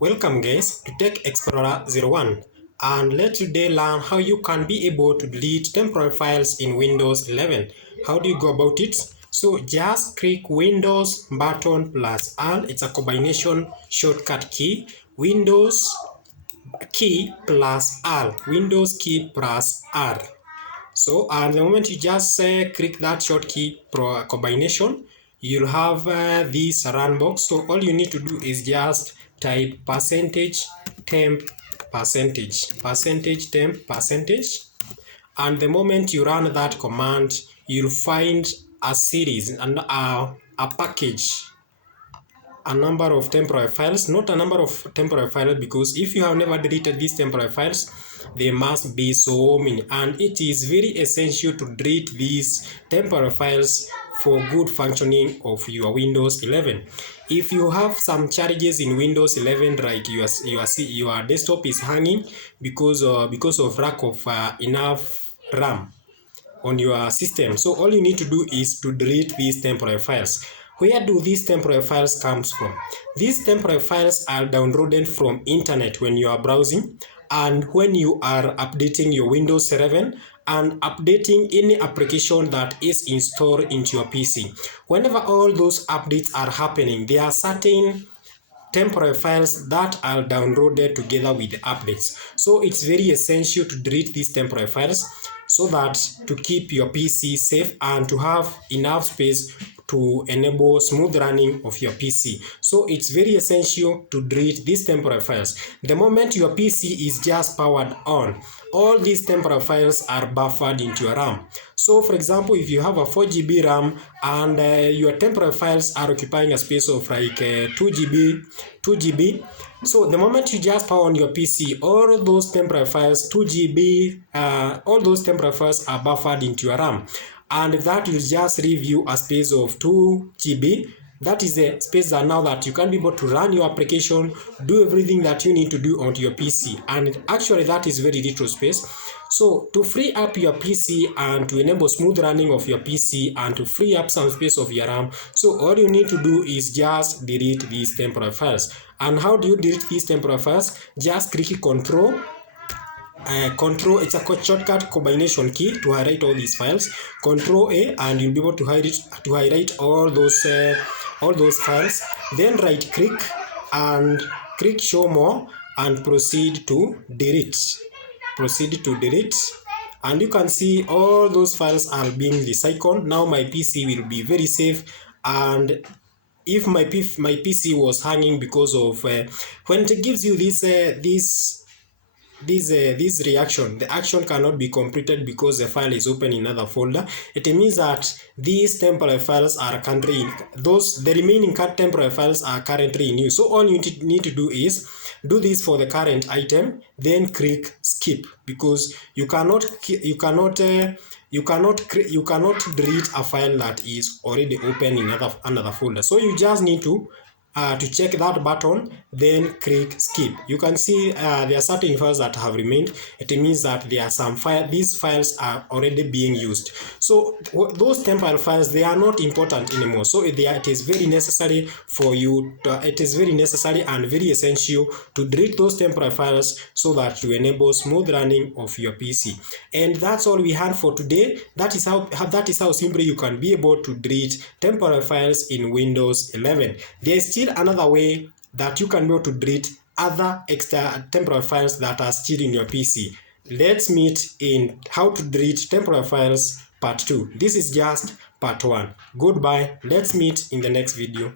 Welcome guys to Tech Explorer 01, and let's today learn how you can be able to delete temporary files in Windows 11. How do you go about it? So just click Windows button plus R. It's a combination shortcut key. Windows key plus R. Windows key plus R. So and the moment you just click that shortcut combination, you'll have this run box. So all you need to do is just type %temp %temp and the moment you run that command, you'll find a series and a package, a number of temporary files, not a number of temporary files, because if you have never deleted these temporary files, there must be so many, and it is very essential to delete these temporary files for good functioning of your Windows 11. If you have some challenges in Windows 11, like your desktop is hanging because of lack of enough RAM on your system, so all you need to do is to delete these temporary files. Where do these temporary files comes from? These temporary files are downloaded from internet when you are browsing and when you are updating your Windows 11 and updating any application that is installed into your PC. Whenever all those updates are happening, there are certain temporary files that are downloaded together with the updates. So it's very essential to delete these temporary files so that to keep your PC safe and to have enough space to enable smooth running of your PC. So it's very essential to delete these temporary files. The moment your PC is just powered on, all these temporary files are buffered into your RAM. So for example, if you have a 4GB RAM and your temporary files are occupying a space of like 2GB, so the moment you just power on your PC, all those temporary files, 2GB, all those temporary files are buffered into your RAM, and that will just leave you a space of 2GB. That is the space that now that you can be able to run your application, do everything that you need to do onto your PC, and actually that is very little space. So to free up your PC and to enable smooth running of your PC and to free up some space of your RAM, so all you need to do is just delete these temporary files. And how do you delete these temporary files? Just click Control, it's a shortcut combination key to highlight all these files. Control A, and you'll be able to highlight all those files. Then right click and click Show More and proceed to delete. Proceed to delete, and you can see all those files are being recycled. Now my PC will be very safe. And if my PC was hanging because of when it gives you this reaction, the action cannot be completed because the file is open in another folder. It means that these temporary files are currently the remaining temporary files are currently in use. So all you need to do is do this for the current item, then click skip, because you cannot delete a file that is already open in another folder. So you just need to check that button, then click skip. You can see there are certain files that have remained. It means that there are some these files are already being used. So those temporary files, they are not important anymore. So it is very necessary for you it is very necessary and very essential to delete those temporary files so that to enable smooth running of your PC. And that's all we had for today. That is how simply you can be able to delete temporary files in Windows 11. There is still another way that you can be able to delete other extra temporary files that are still in your PC. Let's meet in how to delete temporary files part 2. This is just part 1. Goodbye. Let's meet in the next video.